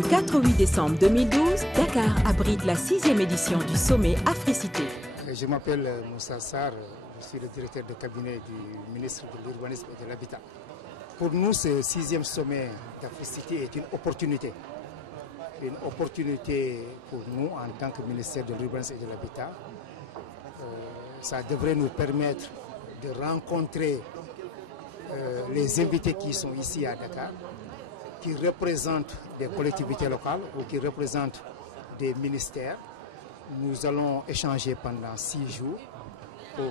Du 4 au 8 décembre 2012, Dakar abrite la 6e édition du sommet Africité. Je m'appelle Moussa Sarr, je suis le directeur de cabinet du ministre de l'Urbanisme et de l'Habitat. Pour nous, ce 6e sommet d'Africité est une opportunité. Une opportunité pour nous en tant que ministère de l'Urbanisme et de l'Habitat. Ça devrait nous permettre de rencontrer les invités qui sont ici à Dakar, qui représentent des collectivités locales ou qui représentent des ministères. Nous allons échanger pendant 6 jours pour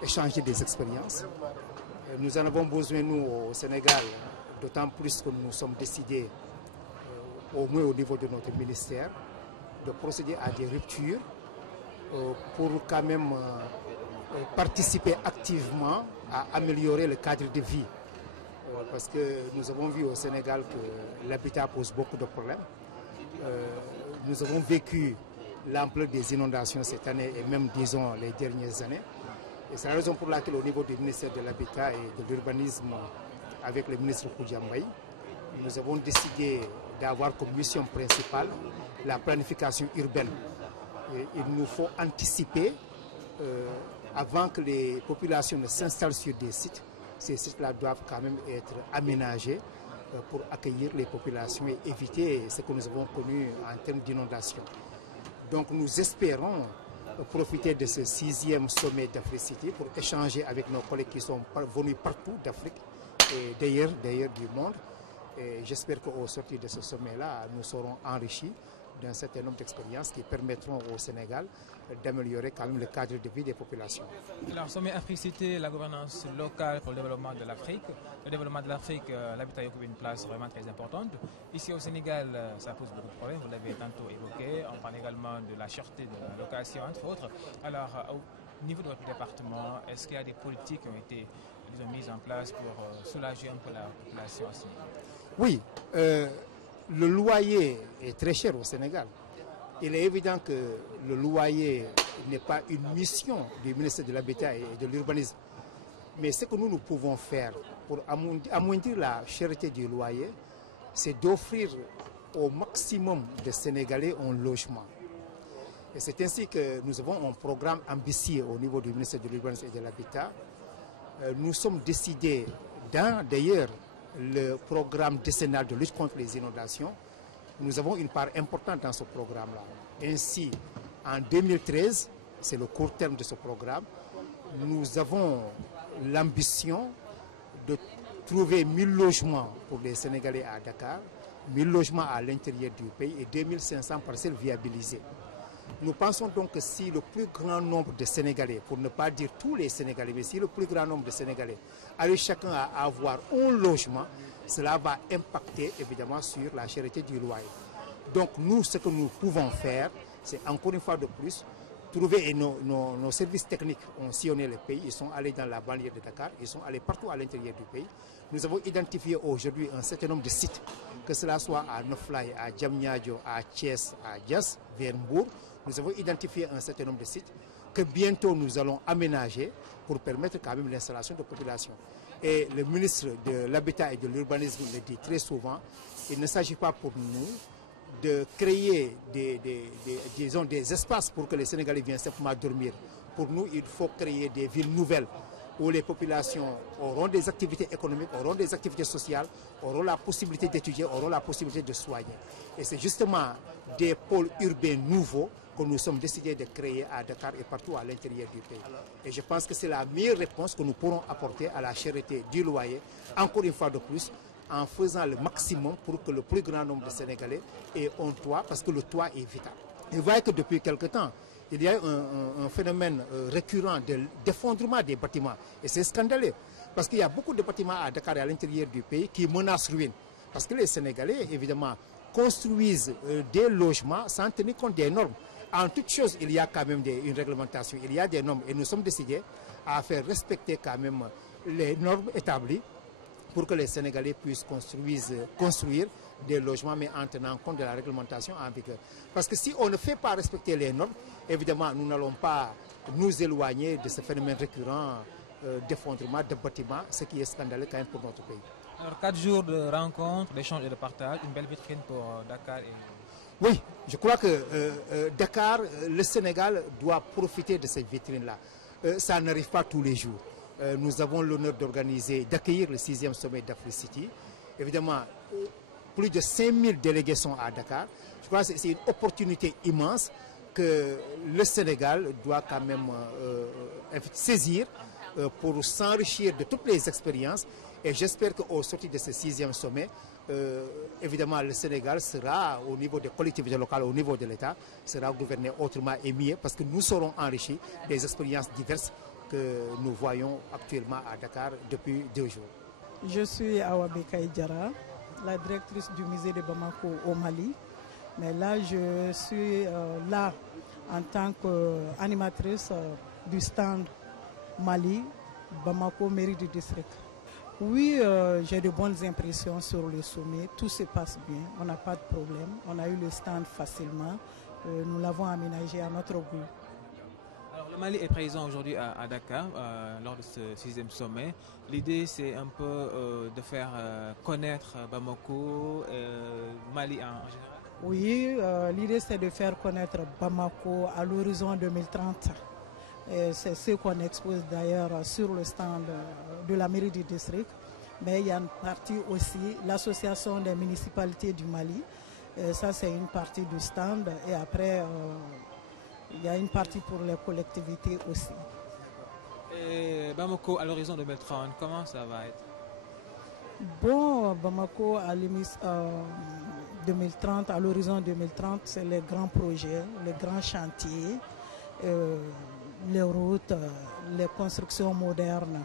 échanger des expériences. Nous en avons besoin, nous, au Sénégal, d'autant plus que nous sommes décidés, au moins au niveau de notre ministère, de procéder à des ruptures pour quand même participer activement à améliorer le cadre de vie. Parce que nous avons vu au Sénégal que l'habitat pose beaucoup de problèmes. Nous avons vécu l'ampleur des inondations cette année et même, disons, les dernières années. Et c'est la raison pour laquelle, au niveau du ministère de l'Habitat et de l'Urbanisme, avec le ministre Koudjambaï, nous avons décidé d'avoir comme mission principale la planification urbaine. Et il nous faut anticiper, avant que les populations ne s'installent sur des sites. Ces sites-là doivent quand même être aménagés pour accueillir les populations et éviter ce que nous avons connu en termes d'inondation. Donc nous espérons profiter de ce 6e sommet d'Africité pour échanger avec nos collègues qui sont venus partout d'Afrique et d'ailleurs du monde. J'espère qu'au sortir de ce sommet-là, nous serons enrichis d'un certain nombre d'expériences qui permettront au Sénégal d'améliorer quand même le cadre de vie des populations. Alors, sommet Africité, la gouvernance locale pour le développement de l'Afrique. Le développement de l'Afrique, l'habitat occupe une place vraiment très importante. Ici au Sénégal, ça pose beaucoup de problèmes, vous l'avez tantôt évoqué. On parle également de la cherté de la location, entre autres. Alors, au niveau de votre département, est-ce qu'il y a des politiques qui ont été mises en place pour soulager un peu la population à ce niveau? Oui. Le loyer est très cher au Sénégal. Il est évident que le loyer n'est pas une mission du ministère de l'Habitat et de l'Urbanisme. Mais ce que nous pouvons faire pour amoindrir la cherté du loyer, c'est d'offrir au maximum de Sénégalais un logement. Et c'est ainsi que nous avons un programme ambitieux au niveau du ministère de l'Urbanisme et de l'Habitat. Nous sommes décidés d'ailleurs le programme décennal de lutte contre les inondations. Nous avons une part importante dans ce programme-là. Ainsi, en 2013, c'est le court terme de ce programme, nous avons l'ambition de trouver 1000 logements pour les Sénégalais à Dakar, 1000 logements à l'intérieur du pays et 2500 parcelles viabilisées. Nous pensons donc que si le plus grand nombre de Sénégalais, pour ne pas dire tous les Sénégalais, mais si le plus grand nombre de Sénégalais arrive chacun à avoir un logement, cela va impacter évidemment sur la cherté du loyer. Donc nous, ce que nous pouvons faire, c'est encore une fois de plus, trouver, et nos services techniques ont sillonné le pays, ils sont allés dans la banlieue de Dakar, ils sont allés partout à l'intérieur du pays. Nous avons identifié aujourd'hui un certain nombre de sites, que cela soit à Noflaye, à Diamniadio, à Thiès, à Dias, vers Mbour. Nous avons identifié un certain nombre de sites que bientôt nous allons aménager pour permettre quand même l'installation de populations. Et le ministre de l'Habitat et de l'Urbanisme le dit très souvent, il ne s'agit pas pour nous de créer des espaces pour que les Sénégalais viennent simplement dormir. Pour nous, il faut créer des villes nouvelles où les populations auront des activités économiques, auront des activités sociales, auront la possibilité d'étudier, auront la possibilité de soigner. Et c'est justement des pôles urbains nouveaux que nous sommes décidés de créer à Dakar et partout à l'intérieur du pays. Et je pense que c'est la meilleure réponse que nous pourrons apporter à la cherté du loyer, encore une fois de plus, en faisant le maximum pour que le plus grand nombre de Sénégalais aient un toit, parce que le toit est vital. Et vous voyez que depuis quelque temps, il y a un phénomène récurrent d'effondrement des bâtiments. Et c'est scandaleux, parce qu'il y a beaucoup de bâtiments à Dakar et à l'intérieur du pays qui menacent ruine. Parce que les Sénégalais, évidemment, construisent des logements sans tenir compte des normes. En toute chose, il y a quand même une réglementation, il y a des normes. Et nous sommes décidés à faire respecter quand même les normes établies pour que les Sénégalais puissent construire des logements, mais en tenant compte de la réglementation en vigueur. Parce que si on ne fait pas respecter les normes, évidemment, nous n'allons pas nous éloigner de ce phénomène récurrent d'effondrement de bâtiments, ce qui est scandaleux quand même pour notre pays. Alors 4 jours de rencontres, d'échanges et de partage, une belle vitrine pour Dakar et... Oui, je crois que Dakar, le Sénégal doit profiter de cette vitrine-là. Ça n'arrive pas tous les jours. Nous avons l'honneur d'accueillir le 6e sommet d'Africity. Évidemment, plus de 5000 délégués sont à Dakar. Je crois que c'est une opportunité immense que le Sénégal doit quand même saisir pour s'enrichir de toutes les expériences. Et j'espère qu'au sortir de ce 6e sommet, évidemment, le Sénégal sera, au niveau des collectivités locales, au niveau de l'État, sera gouverné autrement et mieux parce que nous serons enrichis des expériences diverses que nous voyons actuellement à Dakar depuis 2 jours. Je suis Awa Bekaï Diarra, la directrice du musée de Bamako au Mali. Mais là, je suis là en tant qu'animatrice du stand Mali, Bamako, mairie du district. Oui, j'ai de bonnes impressions sur le sommet. Tout se passe bien, on n'a pas de problème. On a eu le stand facilement. Nous l'avons aménagé à notre goût. Alors, le Mali est présent aujourd'hui à Dakar lors de ce 6e sommet. L'idée, c'est un peu de faire connaître Bamako, Mali en général. Oui, l'idée, c'est de faire connaître Bamako à l'horizon 2030. C'est ce qu'on expose d'ailleurs sur le stand de la mairie du district. Mais il y a une partie aussi, l'association des municipalités du Mali. Ça, c'est une partie du stand. Et après, il y a une partie pour les collectivités aussi. Et Bamako à l'horizon 2030, comment ça va être? Bon, Bamako à 2030, à l'horizon 2030, c'est les grands projets, les grands chantiers, les routes, les constructions modernes.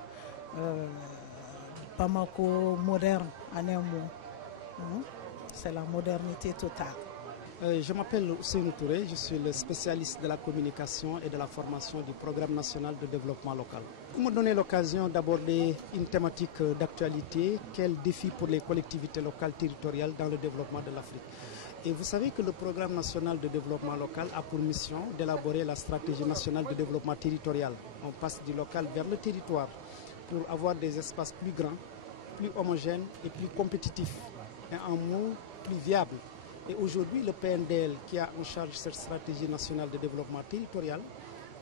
Bamako moderne, en un mot. C'est la modernité totale. Je m'appelle Ousseynou Touré, je suis le spécialiste de la communication et de la formation du Programme national de développement local. Vous me donnez l'occasion d'aborder une thématique d'actualité, quel défi pour les collectivités locales territoriales dans le développement de l'Afrique. Et vous savez que le Programme national de développement local a pour mission d'élaborer la stratégie nationale de développement territorial. On passe du local vers le territoire pour avoir des espaces plus grands, plus homogènes et plus compétitifs, et en mots plus viables. Et aujourd'hui, le PNDL, qui a en charge cette stratégie nationale de développement territorial,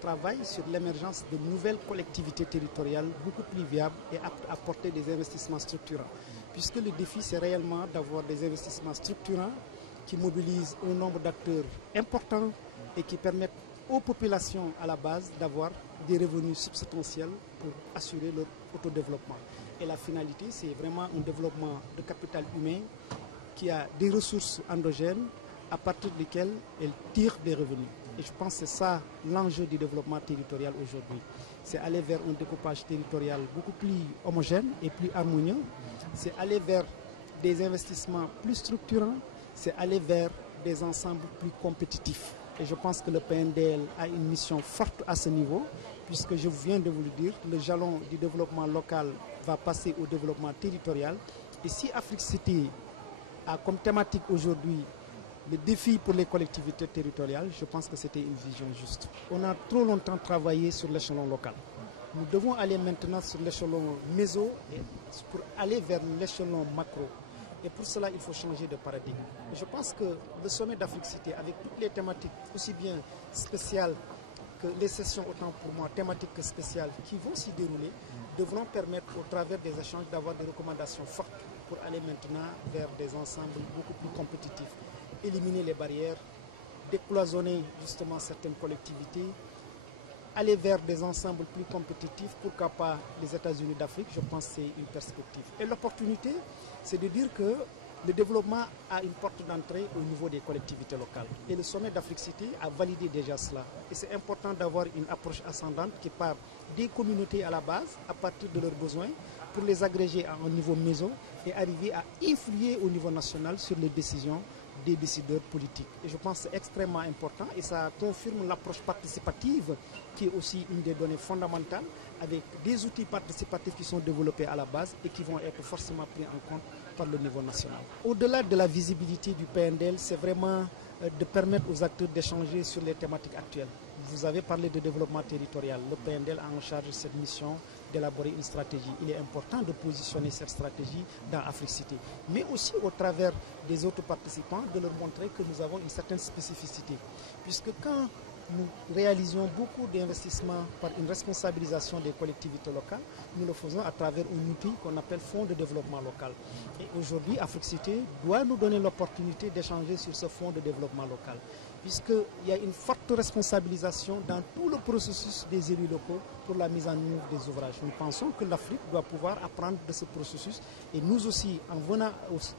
travaille sur l'émergence de nouvelles collectivités territoriales beaucoup plus viables et aptes à apporter des investissements structurants. Puisque le défi, c'est réellement d'avoir des investissements structurants qui mobilisent un nombre d'acteurs importants et qui permettent aux populations à la base d'avoir des revenus substantiels pour assurer leur autodéveloppement. Et la finalité, c'est vraiment un développement de capital humain qui a des ressources endogènes à partir desquelles elle tire des revenus. Et je pense que c'est ça l'enjeu du développement territorial aujourd'hui. C'est aller vers un découpage territorial beaucoup plus homogène et plus harmonieux. C'est aller vers des investissements plus structurants. C'est aller vers des ensembles plus compétitifs. Et je pense que le PNDL a une mission forte à ce niveau, puisque je viens de vous le dire, le jalon du développement local va passer au développement territorial. Et si Africity a comme thématique aujourd'hui le défi pour les collectivités territoriales, je pense que c'était une vision juste. On a trop longtemps travaillé sur l'échelon local. Nous devons aller maintenant sur l'échelon méso pour aller vers l'échelon macro. Et pour cela, il faut changer de paradigme. Et je pense que le sommet d'Africity, avec toutes les thématiques, aussi bien spéciales que les sessions, autant pour moi, thématiques que spéciales, qui vont s'y dérouler, devront permettre, au travers des échanges, d'avoir des recommandations fortes pour aller maintenant vers des ensembles beaucoup plus compétitifs, éliminer les barrières, décloisonner justement certaines collectivités, aller vers des ensembles plus compétitifs, pourquoi pas les États-Unis d'Afrique, je pense que c'est une perspective. Et l'opportunité, c'est de dire que le développement a une porte d'entrée au niveau des collectivités locales. Et le sommet d'Africity a validé déjà cela. Et c'est important d'avoir une approche ascendante qui part des communautés à la base, à partir de leurs besoins, pour les agréger à un niveau méso et arriver à influer au niveau national sur les décisions des décideurs politiques. Et je pense que c'est extrêmement important et ça confirme l'approche participative qui est aussi une des données fondamentales avec des outils participatifs qui sont développés à la base et qui vont être forcément pris en compte par le niveau national. Au-delà de la visibilité du PNDL, c'est vraiment de permettre aux acteurs d'échanger sur les thématiques actuelles. Vous avez parlé de développement territorial. Le PNDL a en charge cette mission d'élaborer une stratégie. Il est important de positionner cette stratégie dans Africité, mais aussi au travers des autres participants, de leur montrer que nous avons une certaine spécificité. Puisque quand nous réalisons beaucoup d'investissements par une responsabilisation des collectivités locales, nous le faisons à travers un outil qu'on appelle Fonds de développement local. Et aujourd'hui, Africité doit nous donner l'opportunité d'échanger sur ce Fonds de développement local, puisqu'il y a une forte responsabilisation dans tout le processus des élus locaux pour la mise en œuvre des ouvrages. Nous pensons que l'Afrique doit pouvoir apprendre de ce processus, et nous aussi, en venant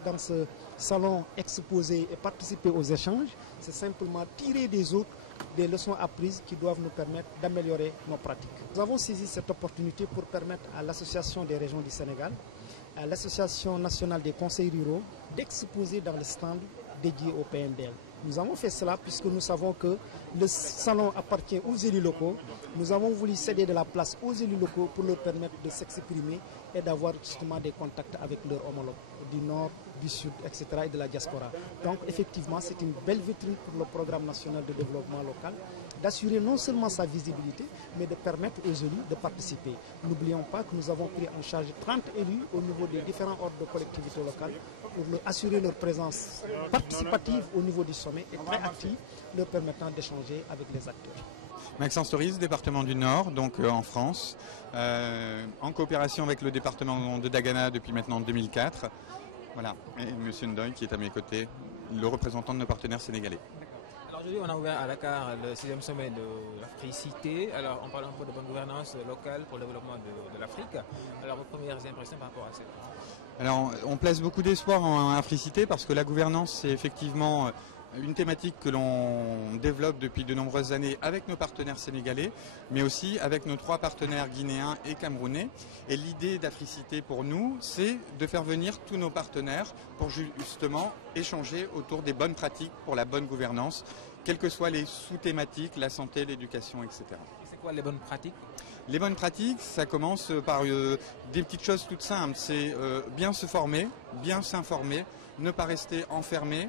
dans ce salon exposer et participer aux échanges, c'est simplement tirer des autres des leçons apprises qui doivent nous permettre d'améliorer nos pratiques. Nous avons saisi cette opportunité pour permettre à l'Association des régions du Sénégal, à l'Association nationale des conseils ruraux, d'exposer dans le stand dédié au PNDL. Nous avons fait cela puisque nous savons que le salon appartient aux élus locaux. Nous avons voulu céder de la place aux élus locaux pour leur permettre de s'exprimer et d'avoir justement des contacts avec leurs homologues du Nord, du Sud, etc. et de la diaspora. Donc effectivement, c'est une belle vitrine pour le programme national de développement local, d'assurer non seulement sa visibilité, mais de permettre aux élus de participer. N'oublions pas que nous avons pris en charge 30 élus au niveau des différents ordres de collectivités locales pour assurer leur présence participative au niveau du sommet et très active, leur permettant d'échanger avec les acteurs. Maxence Toris, département du Nord, donc en France, en coopération avec le département de Dagana depuis maintenant 2004. Voilà, et M. Ndoye qui est à mes côtés, le représentant de nos partenaires sénégalais. Alors aujourd'hui, on a ouvert à Dakar le 6e sommet de l'Africité. Alors on parle un peu de bonne gouvernance locale pour le développement de l'Afrique. Alors vos premières impressions par rapport à ça? Alors on place beaucoup d'espoir en Africité parce que la gouvernance c'est effectivement une thématique que l'on développe depuis de nombreuses années avec nos partenaires sénégalais, mais aussi avec nos 3 partenaires guinéens et camerounais. Et l'idée d'Africité pour nous, c'est de faire venir tous nos partenaires pour justement échanger autour des bonnes pratiques pour la bonne gouvernance, quelles que soient les sous-thématiques, la santé, l'éducation, etc. Et c'est quoi les bonnes pratiques? Les bonnes pratiques, ça commence par des petites choses toutes simples. C'est bien se former, bien s'informer, ne pas rester enfermé.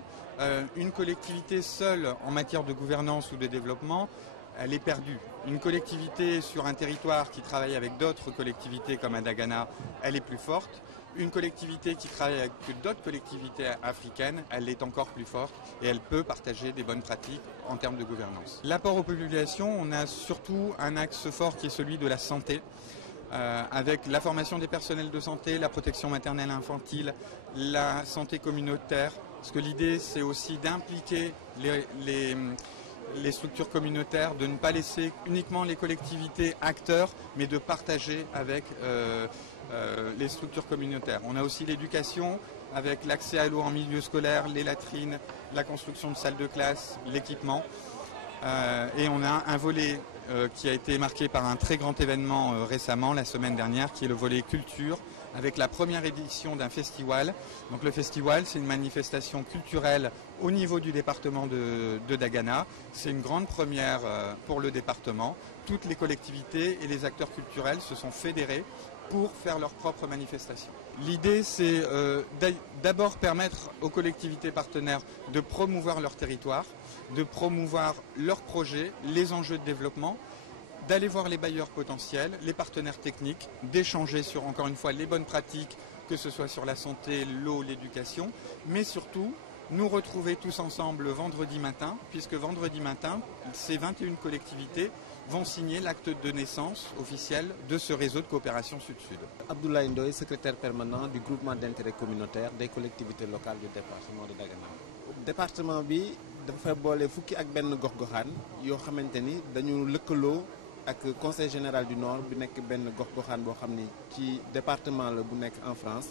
Une collectivité seule en matière de gouvernance ou de développement, elle est perdue. Une collectivité sur un territoire qui travaille avec d'autres collectivités comme à Dagana, elle est plus forte. Une collectivité qui travaille avec d'autres collectivités africaines, elle est encore plus forte et elle peut partager des bonnes pratiques en termes de gouvernance. L'apport aux populations, on a surtout un axe fort qui est celui de la santé. Avec la formation des personnels de santé, la protection maternelle et infantile, la santé communautaire. Parce que l'idée, c'est aussi d'impliquer les structures communautaires, de ne pas laisser uniquement les collectivités acteurs, mais de partager avec les structures communautaires. On a aussi l'éducation, avec l'accès à l'eau en milieu scolaire, les latrines, la construction de salles de classe, l'équipement. Et on a un volet qui a été marqué par un très grand événement récemment, la semaine dernière, qui est le volet culture, avec la première édition d'un festival. Donc le festival, c'est une manifestation culturelle au niveau du département de Dagana. C'est une grande première pour le département. Toutes les collectivités et les acteurs culturels se sont fédérés pour faire leur propre manifestation. L'idée, c'est d'abord permettre aux collectivités partenaires de promouvoir leur territoire, de promouvoir leurs projets, les enjeux de développement, d'aller voir les bailleurs potentiels, les partenaires techniques, d'échanger sur, encore une fois, les bonnes pratiques, que ce soit sur la santé, l'eau, l'éducation, mais surtout nous retrouver tous ensemble vendredi matin, puisque vendredi matin, ces 21 collectivités vont signer l'acte de naissance officiel de ce réseau de coopération Sud-Sud. Abdoulaye Ndoye, secrétaire permanent du groupement d'intérêt communautaire des collectivités locales du département de Dagana. Département bi dafa boole fukki ak benn gox-goxaan yoo xamante ni dañu lëkkaloo ak conseil général du Nord bi nekk benn gox-goxaan boo xam ni ci département la bu nekk en France.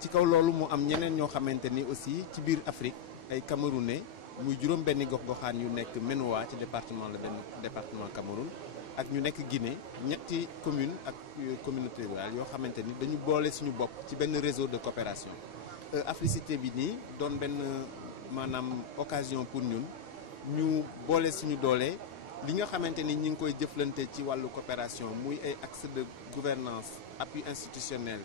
ci kaw loolu mu am ñeneen ñoo xamante ni aussi ci biir Afrique ay Camerounais muy juróom benni gox-goxaan yu nekk Menoua ci département la benn département Cameroun ak ñu nekk Guinée ñetti commune ak communauté rurale yoo xamante ni dañu boole suñu bopp ci benn réseau de coopération. Africité bi nii doon benn maanaam occasion pour ñun ñu boole suñu doole li nga xamante ni ñi ngi koy jëflante ci wàllu coopération muy ay axe de gouvernance appui institutionnel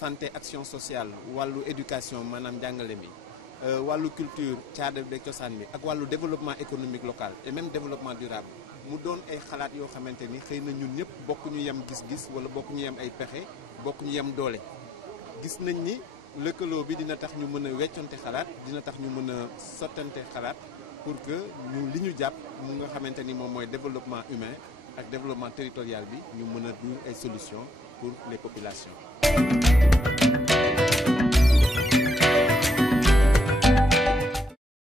santé action sociale wàllu éducation maanaam jàngale mi wàllu culture caada beeg cosaan bi ak wàllu développement économique local et même développement durable mu doon ay xalaat yoo xamante ni xëy na ñun ñëpp bokk ñu yem gis-gis wala bokk ñu yem ay pexe bokk ñu yem doole gis nañ ni lëkkaloo bi dina tax ñu mën a weccante xalaat dina tax ñu mën a sottante xalaat pour que ñu li ñu jàpp mu nga xamante ni moom mooy développement humain ak développement territorial bi ñu mën a du ay solutions pour les populations.